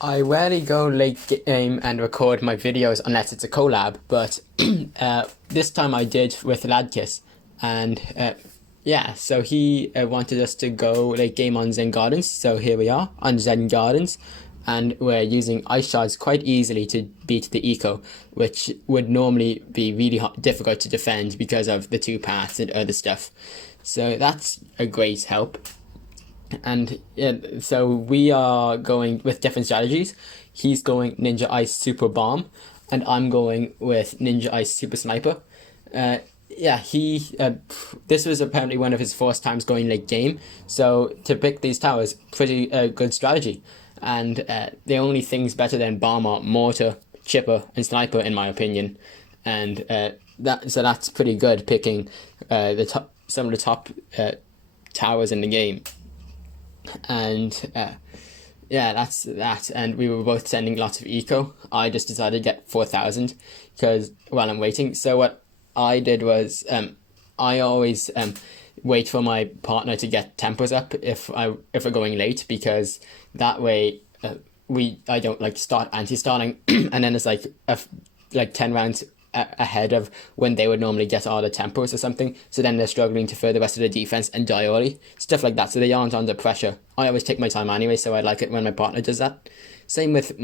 I rarely go late game and record my videos unless it's a collab, but this time I did with Ladkis, and yeah, so he wanted us to go late game on Zen Gardens, so here we are on Zen Gardens, and we're using ice shards quite easily to beat the eco, which would normally be really difficult to defend because of the two paths and other stuff. So that's a great help. And yeah, so we are going with different strategies. He's going Ninja Ice Super Bomb, and I'm going with Ninja Ice Super Sniper. Yeah, this was apparently one of his first times going late game, so to pick these towers, pretty good strategy. And the only things better than Bomb are Mortar, Chipper, and Sniper, in my opinion. And that's pretty good picking some of the top towers in the game. And yeah, that's that. And we were both sending lots of eco. I just decided to get 4,000 because while I'm waiting. So what I did was I always wait for my partner to get tempos up if we're going late, because that way I don't like start anti-starting and then it's like 10 rounds ahead of when they would normally get all the tempos or something, so then they're struggling to further the rest of the defense and die early, stuff like that, so they aren't under pressure. I always take my time anyway, so I like it when my partner does that. Same with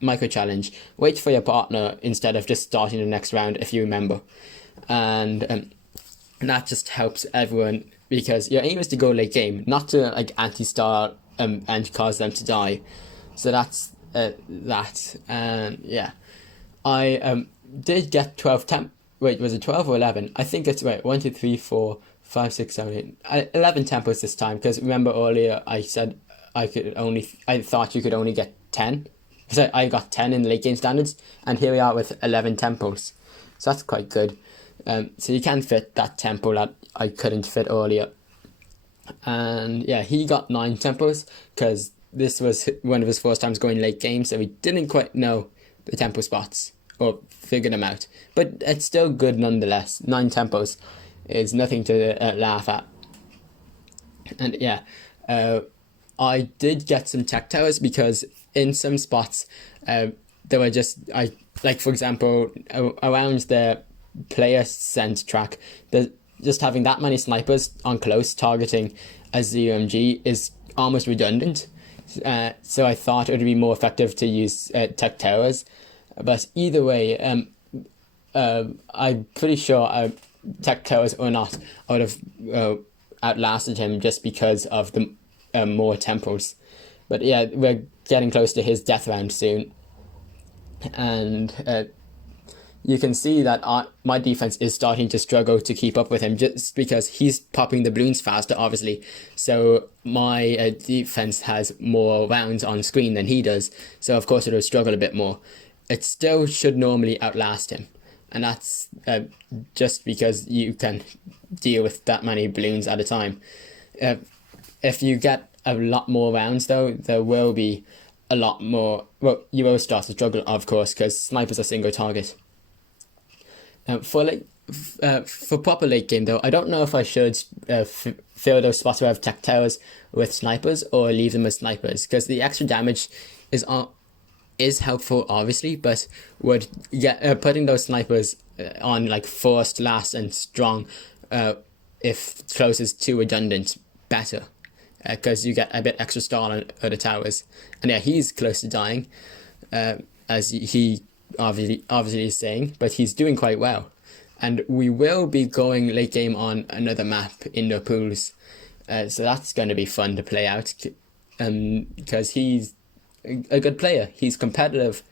micro challenge, wait for your partner instead of just starting the next round, if you remember. And that just helps everyone, because your aim is to go late game, not to like anti-star and cause them to die. So that's that. And yeah, I did get 12 wait, was it 12 or 11? I think it's right. 1 2 3 4 5 6 7 8 11 tempos this time, because remember earlier I said I thought you could only get 10, because I got 10 in the late game standards, and here we are with 11 tempos, so that's quite good. So you can fit that tempo that I couldn't fit earlier. And yeah, he got 9 tempos because this was one of his first times going late game, so he didn't quite know the tempo spots or figure them out, but it's still good nonetheless. 9 tempos is nothing to laugh at. And yeah, I did get some tech towers, because in some spots there were just like, for example, around the player sent track, just having that many snipers on close targeting a ZMG is almost redundant. So I thought it would be more effective to use tech towers. But either way, I'm pretty sure tech towers or not, I would have outlasted him just because of the more tempos. But yeah, we're getting close to his death round soon. And you can see that my defense is starting to struggle to keep up with him, just because he's popping the balloons faster, obviously. So my defense has more rounds on screen than he does. So of course it'll struggle a bit more. It still should normally outlast him, and that's just because you can deal with that many balloons at a time. If you get a lot more rounds though, there will be a lot more, well, you will start to struggle, of course, because snipers are single target. For proper late game though, I don't know if I should fill those spots where I have tech towers with snipers or leave them as snipers, because the extra damage is helpful, obviously, but would putting those snipers on like first, last, and strong, if close is too redundant, better, because you get a bit extra star on other towers. And yeah, he's close to dying, as he obviously is saying, but he's doing quite well. And we will be going late game on another map, Indoor Pools, so that's going to be fun to play out, because he's a good player. He's competitive.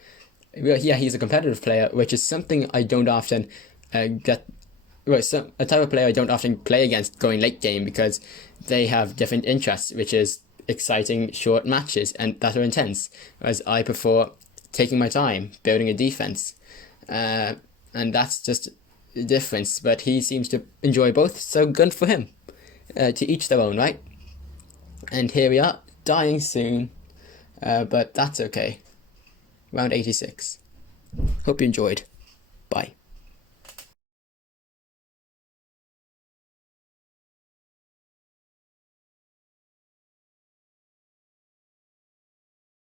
Yeah, he's a competitive player, which is something I don't often get. Well, a type of player I don't often play against going late game, because they have different interests, which is exciting short matches and that are intense, whereas I prefer taking my time building a defense, and that's just the difference. But he seems to enjoy both, so good for him. To each their own, right? And here we are, dying soon. But that's okay. Round 86. Hope you enjoyed. Bye.